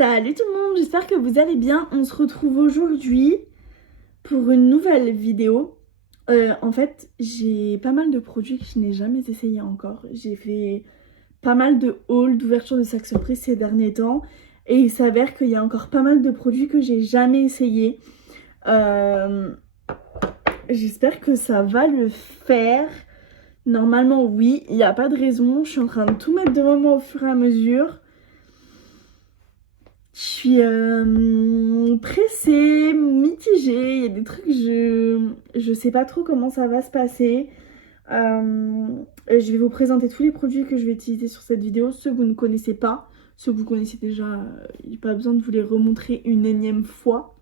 Salut tout le monde, j'espère que vous allez bien. On se retrouve aujourd'hui pour une nouvelle vidéo. En fait, j'ai pas mal de produits que je n'ai jamais essayé encore. J'ai fait pas mal de hauls, d'ouverture de sacs surprises ces derniers temps. Et il s'avère qu'il y a encore pas mal de produits que j'ai jamais essayé. J'espère que ça va le faire. Normalement, oui, il n'y a pas de raison. Je suis en train de tout mettre devant moi au fur et à mesure. Je suis pressée, mitigée, il y a des trucs, je sais pas trop comment ça va se passer. Je vais vous présenter tous les produits que je vais utiliser sur cette vidéo, ceux que vous ne connaissez pas, ceux que vous connaissez déjà, il n'y a pas besoin de vous les remontrer une énième fois.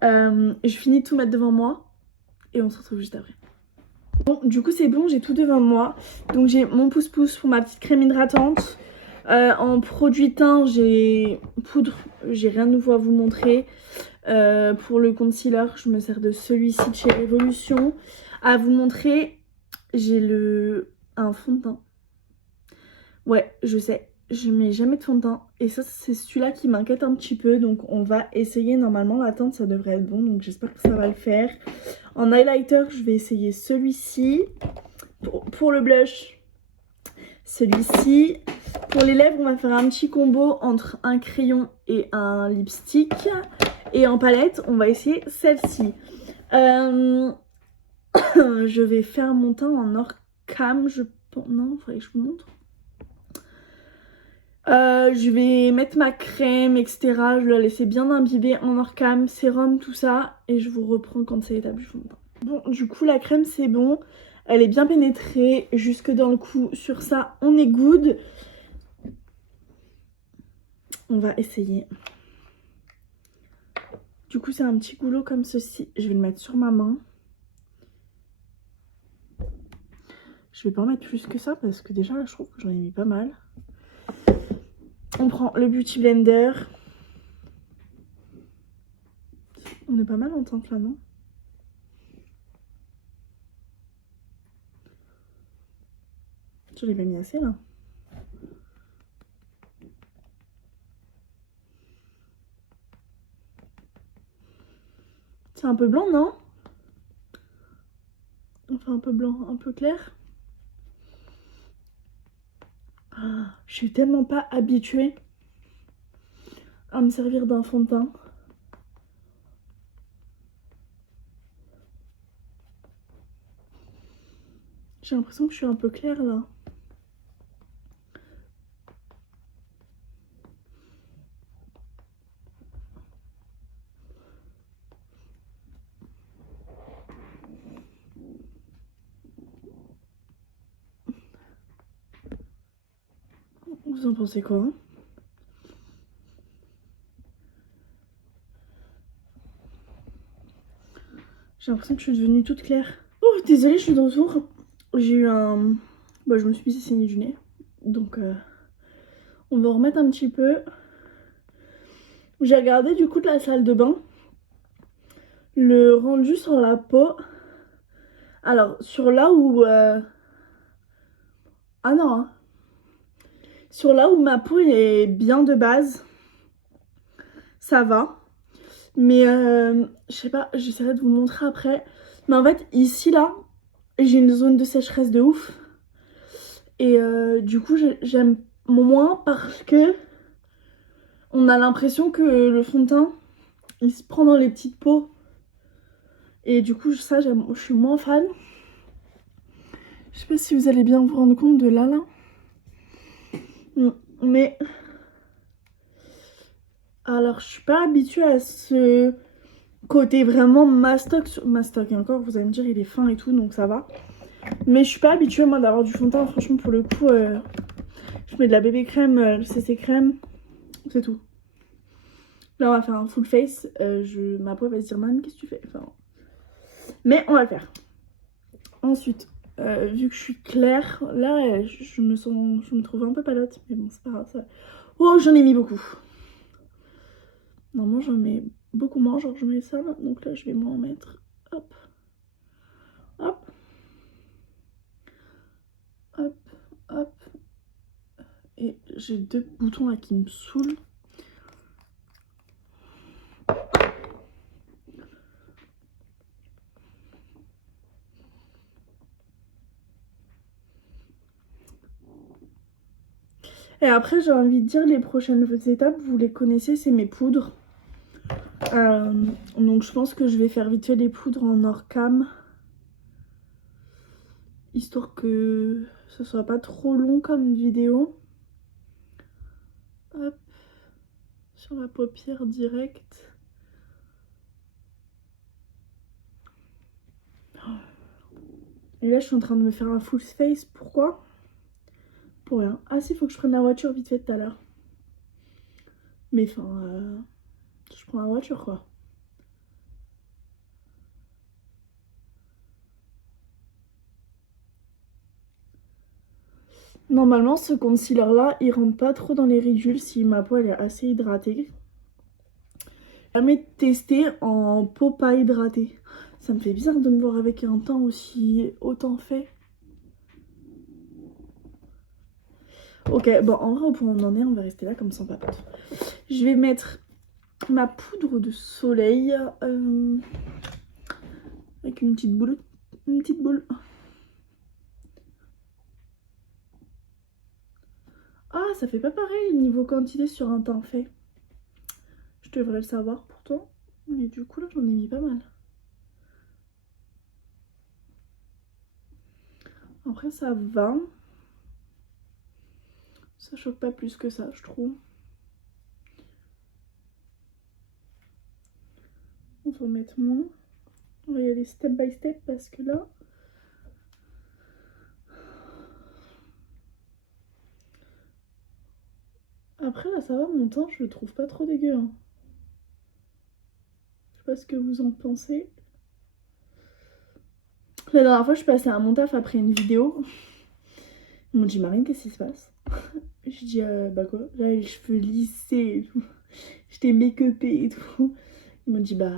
Je finis de tout mettre devant moi et on se retrouve juste après. Bon, du coup c'est bon, j'ai tout devant moi. Donc j'ai mon pouce-pouce pour ma petite crème hydratante. En produit teint, j'ai poudre, j'ai rien de nouveau à vous montrer. Pour le concealer, je me sers de celui-ci de chez Révolution. À vous montrer, j'ai un fond de teint. Ouais, je sais, je mets jamais de fond de teint. Et ça, c'est celui-là qui m'inquiète un petit peu. Donc on va essayer, normalement la teinte, ça devrait être bon. Donc j'espère que ça va le faire. En highlighter, je vais essayer celui-ci. Pour le blush, celui-ci. Pour les lèvres, on va faire un petit combo entre un crayon et un lipstick. Et en palette, on va essayer celle-ci. Je vais faire mon teint en Orcam. Non, il faudrait que je vous montre. Je vais mettre ma crème, etc. Je vais la laisser bien imbiber en Orcam, sérum, tout ça. Et je vous reprends quand c'est établi. Bon, du coup, la crème, c'est bon. Elle est bien pénétrée jusque dans le cou. Sur ça, on est good. On va essayer. Du coup, c'est un petit goulot comme ceci. Je vais le mettre sur ma main. Je vais pas en mettre plus que ça parce que déjà, là, je trouve que j'en ai mis pas mal. On prend le Beauty Blender. On est pas mal en teinte là, non? Je l'ai pas mis assez là. C'est un peu blanc, non? Enfin, un peu blanc, un peu clair. Je suis tellement pas habituée à me servir d'un fond de teint. J'ai l'impression que je suis un peu claire là. Vous en pensez quoi, hein? J'ai l'impression que je suis devenue toute claire. Oh, désolée, je suis de retour. J'ai eu un... Bah, je me suis saignée du nez. Donc, on va en remettre un petit peu. J'ai regardé du coup de la salle de bain. Le rendu sur la peau. Alors, sur là où... Ah non, hein. Sur là où ma peau est bien de base, ça va. Mais je sais pas, j'essaierai de vous montrer après. Mais en fait, ici là, j'ai une zone de sécheresse de ouf. Et du coup, j'aime moins parce que on a l'impression que le fond de teint, il se prend dans les petites peaux. Et du coup, ça, je suis moins fan. Je sais pas si vous allez bien vous rendre compte de là. Mais... Alors, je suis pas habituée à ce côté vraiment mastoc. Mastoc, et encore, vous allez me dire, il est fin et tout, donc ça va. Mais je suis pas habituée, moi, d'avoir du fond de teint. Franchement, pour le coup, je mets de la bébé crème, le CC crème, c'est tout. Là, on va faire un full face. Ma peau va se dire, man, qu'est-ce que tu fais? Enfin, mais on va le faire. Ensuite, vu que je suis claire, là, je me trouve un peu palote. Mais bon, c'est pas grave, ça. Oh, j'en ai mis beaucoup. Normalement, j'en mets beaucoup moins. Genre, je mets ça, là. Donc là, je vais m'en mettre. Hop. Hop. Hop. Hop. Et j'ai deux boutons là qui me saoulent. Et après, j'ai envie de dire, les prochaines étapes, vous les connaissez, c'est mes poudres. Donc je pense que je vais faire vite fait les poudres en hors cam. Histoire que ce soit pas trop long comme vidéo. Hop. Sur la paupière directe. Et là, je suis en train de me faire un full face. Pourquoi? Pour rien. Ah si, faut que je prenne la voiture vite fait tout à l'heure. Mais enfin, je prends la voiture quoi. Normalement, ce concealer là, il rentre pas trop dans les ridules si ma peau elle est assez hydratée. J'ai jamais testé en peau pas hydratée. Ça me fait bizarre de me voir avec un teint aussi autant fait. Ok, bon, en vrai, au point où on en est, on va rester là comme sans papote. Je vais mettre ma poudre de soleil avec une petite boule. Une petite boule. Ah, ça fait pas pareil niveau quantité sur un teint fait. Je devrais le savoir pourtant. Mais du coup, là, j'en ai mis pas mal. Après, ça va. Ça choque pas plus que ça, je trouve. On va en mettre moins. On va y aller step by step parce que là... Après, là, ça va, mon teint, je le trouve pas trop dégueu. Hein. Je sais pas ce que vous en pensez. La dernière fois, je suis passée à mon taf après une vidéo. Ils m'ont dit, Marine, qu'est-ce qui se passe? J'ai dit, bah quoi? J'avais les cheveux lissés et tout. J'étais make-upée et tout. Ils m'ont dit, bah,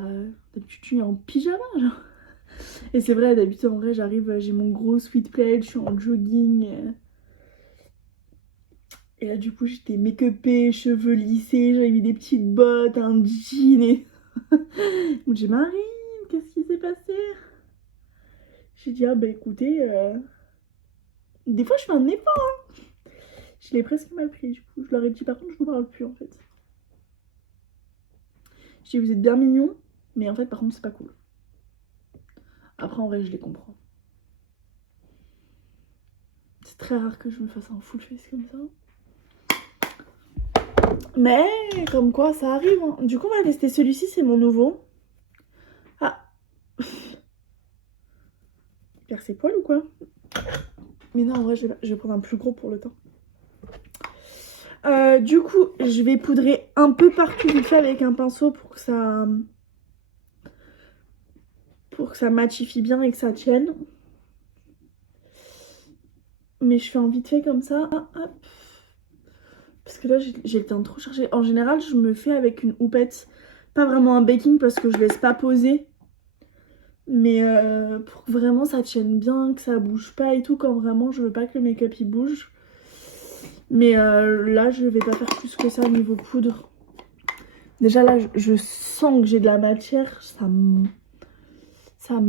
d'habitude, tu es en pyjama, genre. Et c'est vrai, d'habitude, en vrai, j'arrive, j'ai mon gros sweat pledge, je suis en jogging. Et là, du coup, j'étais make-upée, cheveux lissés, j'avais mis des petites bottes, un jean et... Ils m'ont dit, Marine, qu'est-ce qui s'est passé? J'ai dit, ah bah écoutez, des fois, je fais un effort. Je l'ai presque mal pris, du coup. Je leur ai dit, par contre, je vous parle plus, en fait. Je dis, vous êtes bien mignons, mais en fait, par contre, c'est pas cool. Après, en vrai, je les comprends. C'est très rare que je me fasse un full face comme ça. Mais, comme quoi, ça arrive. Hein. Du coup, on va tester celui-ci, c'est mon nouveau. Ah. Il perd ses poils ou quoi? Mais non, en vrai, je vais prendre un plus gros pour le temps. Du coup, je vais poudrer un peu partout vite fait avec un pinceau pour que ça matifie bien et que ça tienne. Mais je fais en vite fait comme ça. Hop. Parce que là, j'ai le teint trop chargé. En général, je me fais avec une houppette. Pas vraiment un baking parce que je laisse pas poser. Mais pour que vraiment ça tienne bien, que ça bouge pas et tout. Quand vraiment je veux pas que le make-up il bouge. Mais là, je vais pas faire plus que ça au niveau poudre. Déjà là, je sens que j'ai de la matière. Ça me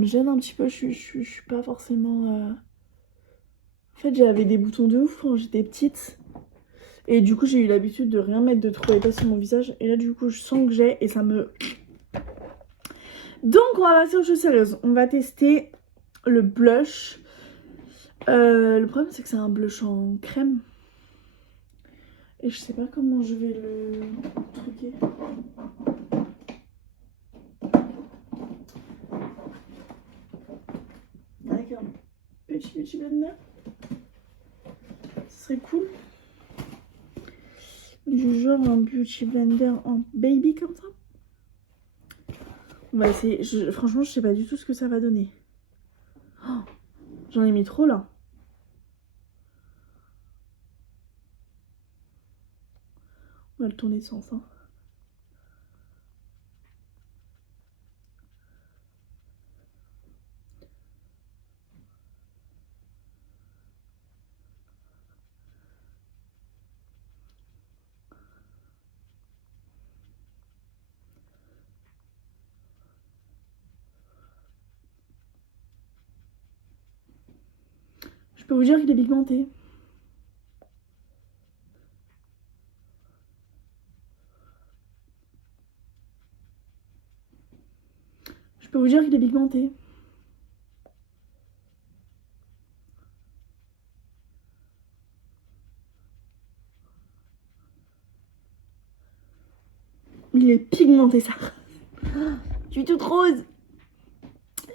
gêne un petit peu. Je suis pas forcément... En fait, j'avais des boutons de ouf quand j'étais petite. Et du coup, j'ai eu l'habitude de rien mettre de trop épais sur mon visage. Et là, du coup, je sens que j'ai et ça me... Donc, on va passer aux choses sérieuses. On va tester le blush. Le problème, c'est que c'est un blush en crème. Et je sais pas comment je vais le truquer. Avec un petit beauty blender. Ce serait cool. Du genre un beauty blender en baby comme ça. On va essayer. Franchement, je sais pas du tout ce que ça va donner. Oh, j'en ai mis trop là. On va le tourner de sens. Hein. Je peux vous dire qu'il est pigmenté. Je peux vous dire qu'il est pigmenté. Il est pigmenté ça. Je suis toute rose.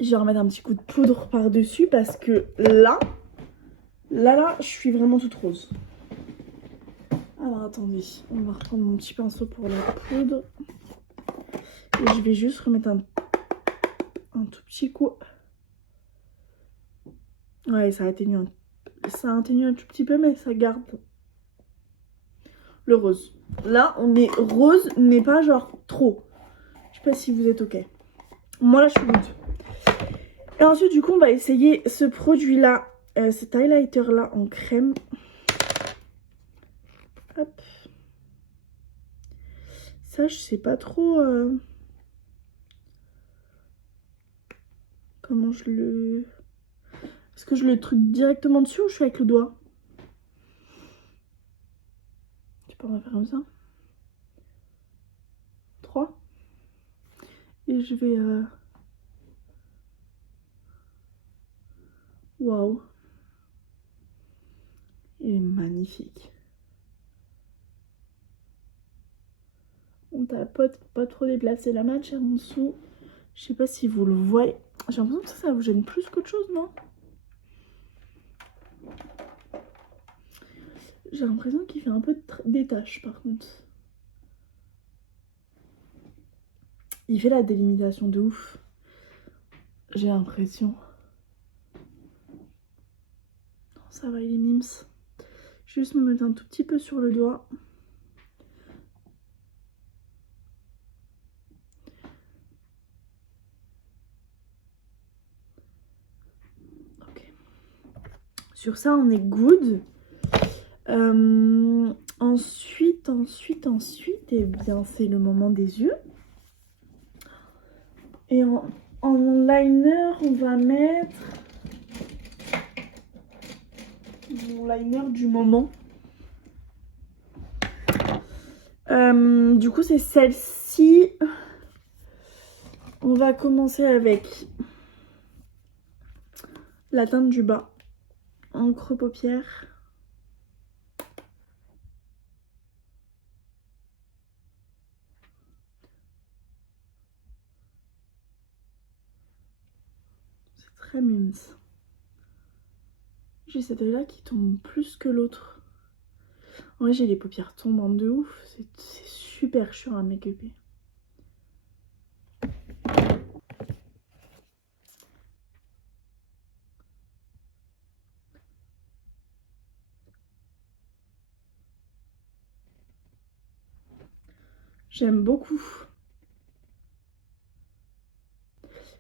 Je vais remettre un petit coup de poudre par-dessus parce que là, je suis vraiment toute rose. Alors attendez, on va reprendre mon petit pinceau pour la poudre. Et je vais juste remettre un tout petit coup. Ouais, ça atténue un tout petit peu, mais ça garde le rose. Là, on est rose, mais pas genre trop. Je sais pas si vous êtes ok. Moi, là, je suis good. Et ensuite, du coup, on va essayer ce produit-là, cet highlighter-là en crème. Hop. Ça, je sais pas trop comment je le... Est-ce que je le truc directement dessus ou je fais avec le doigt? Je sais pas, on va faire comme ça. 3. Et je vais... Waouh. Il est magnifique. On tapote pour pas trop déplacer la matière en dessous. Je sais pas si vous le voyez. J'ai l'impression que ça vous gêne plus qu'autre chose, non? J'ai l'impression qu'il fait un peu des taches par contre. Il fait la délimitation de ouf. J'ai l'impression. Non, ça va, il est mimes. Je vais juste me mettre un tout petit peu sur le doigt. Ok. Sur ça, on est good. Ensuite, eh bien, c'est le moment des yeux. Et en liner, on va mettre mon liner du moment. Du coup, c'est celle-ci. On va commencer avec la teinte du bas, encre paupière. C'est très mimes. J'ai cet œil-là qui tombe plus que l'autre. En vrai, j'ai les paupières tombantes de ouf. C'est super chiant à make-upper. J'aime beaucoup.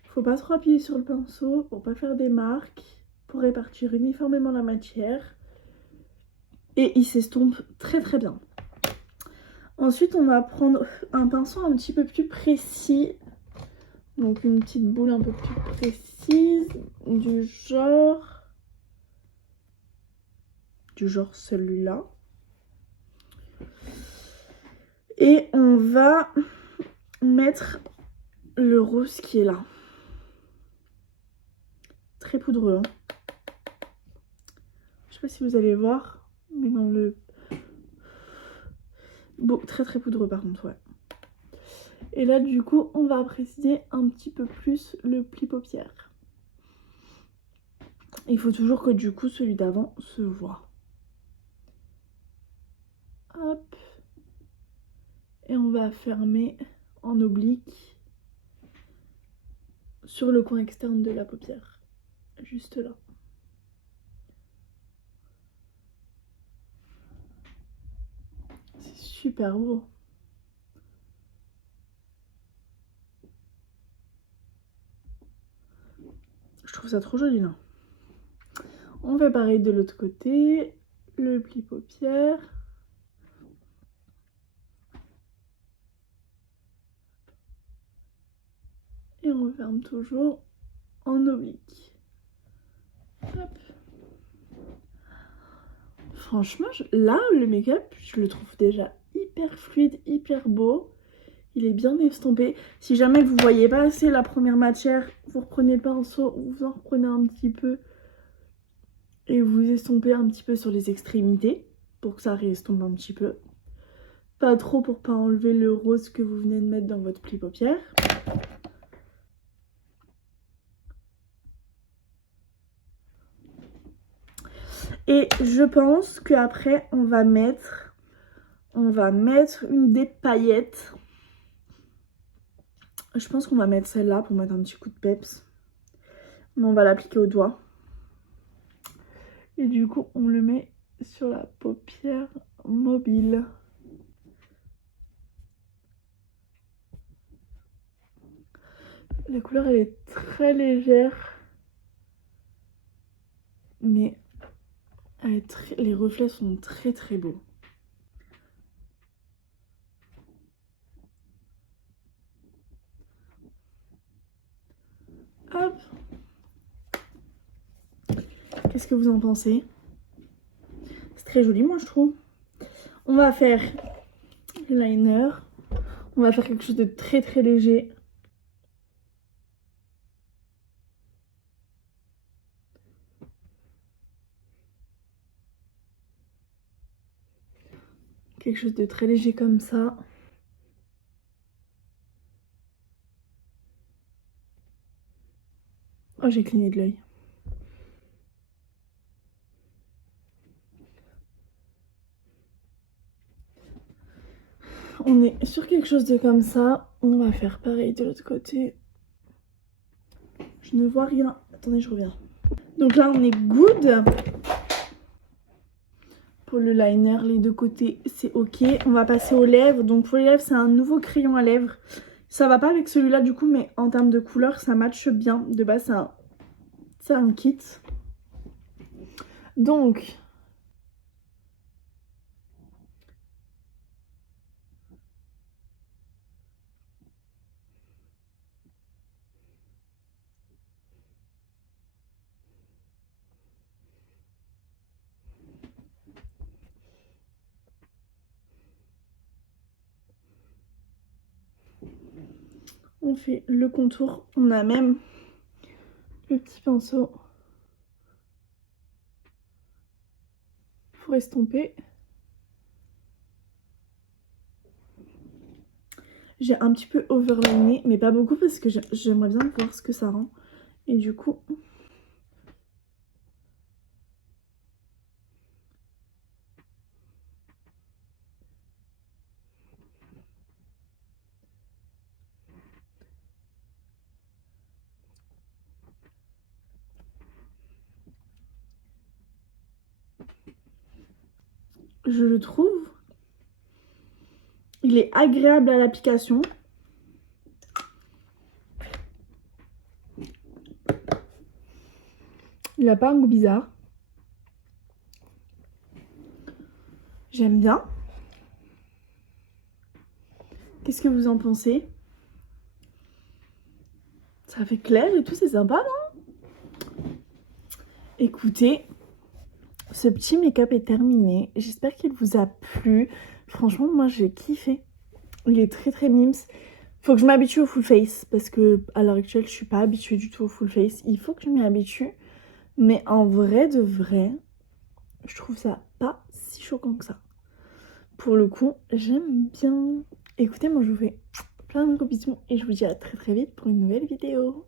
Faut pas trop appuyer sur le pinceau pour pas faire des marques, pour répartir uniformément la matière. Et il s'estompe très très bien. Ensuite, on va prendre un pinceau un petit peu plus précis. Donc une petite boule un peu plus précise, du genre celui-là. Et on va mettre le rose qui est là. Très poudreux. Hein. Je sais pas si vous allez voir, mais dans le... Bon, très très poudreux par contre, ouais. Et là, du coup, on va préciser un petit peu plus le pli paupière. Il faut toujours que du coup, celui d'avant se voit. Hop. Et on va fermer en oblique sur le coin externe de la paupière. Juste là. C'est super beau. Je trouve ça trop joli là. On fait pareil de l'autre côté. Le pli paupière. Et on ferme toujours en oblique. Hop. Franchement, là, le make-up, je le trouve déjà hyper fluide, hyper beau. Il est bien estompé. Si jamais vous voyez pas assez la première matière, vous reprenez le pinceau, vous en reprenez un petit peu et vous estompez un petit peu sur les extrémités pour que ça réestompe un petit peu. Pas trop pour pas enlever le rose que vous venez de mettre dans votre pli paupière. Et je pense qu'après on va mettre une des paillettes. Je pense qu'on va mettre celle-là pour mettre un petit coup de peps. Mais on va l'appliquer au doigt. Et du coup, on le met sur la paupière mobile. La couleur, elle est très légère. Mais les reflets sont très très beaux. Hop. Qu'est-ce que vous en pensez? C'est très joli, moi, je trouve. On va faire le liner. On va faire quelque chose de très très léger. Quelque chose de très léger comme ça. Oh, j'ai cligné de l'œil. On est sur quelque chose de comme ça. On va faire pareil de l'autre côté. Je ne vois rien. Attendez, je reviens. Donc là, on est good. Pour le liner, les deux côtés, c'est ok. On va passer aux lèvres. Donc pour les lèvres, c'est un nouveau crayon à lèvres. Ça va pas avec celui-là du coup, mais en termes de couleur, ça matche bien. De base, c'est un kit. Donc... on fait le contour. On a même le petit pinceau pour estomper. J'ai un petit peu overliné, mais pas beaucoup parce que j'aimerais bien voir ce que ça rend. Et du coup... je le trouve. Il est agréable à l'application. Il n'a pas un goût bizarre. J'aime bien. Qu'est-ce que vous en pensez? Ça fait clair et tout, c'est sympa, non? Écoutez, ce petit make-up est terminé. J'espère qu'il vous a plu. Franchement, moi, j'ai kiffé. Il est très très mimes. Faut que je m'habitue au full face parce que à l'heure actuelle, je suis pas habituée du tout au full face. Il faut que je m'y habitue. Mais en vrai de vrai, je trouve ça pas si choquant que ça. Pour le coup, j'aime bien. Écoutez, moi je vous fais plein de gros bisous et je vous dis à très très vite pour une nouvelle vidéo.